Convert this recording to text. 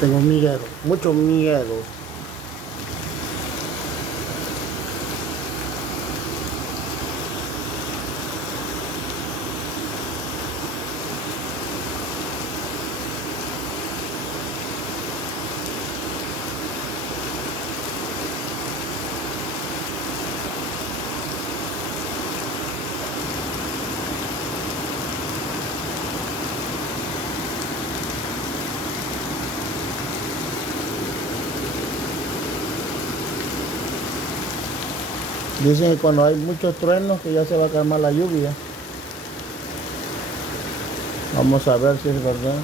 Tengo miedo, mucho miedo. Dicen que cuando hay muchos truenos que ya se va a calmar la lluvia. Vamos a ver si es verdad.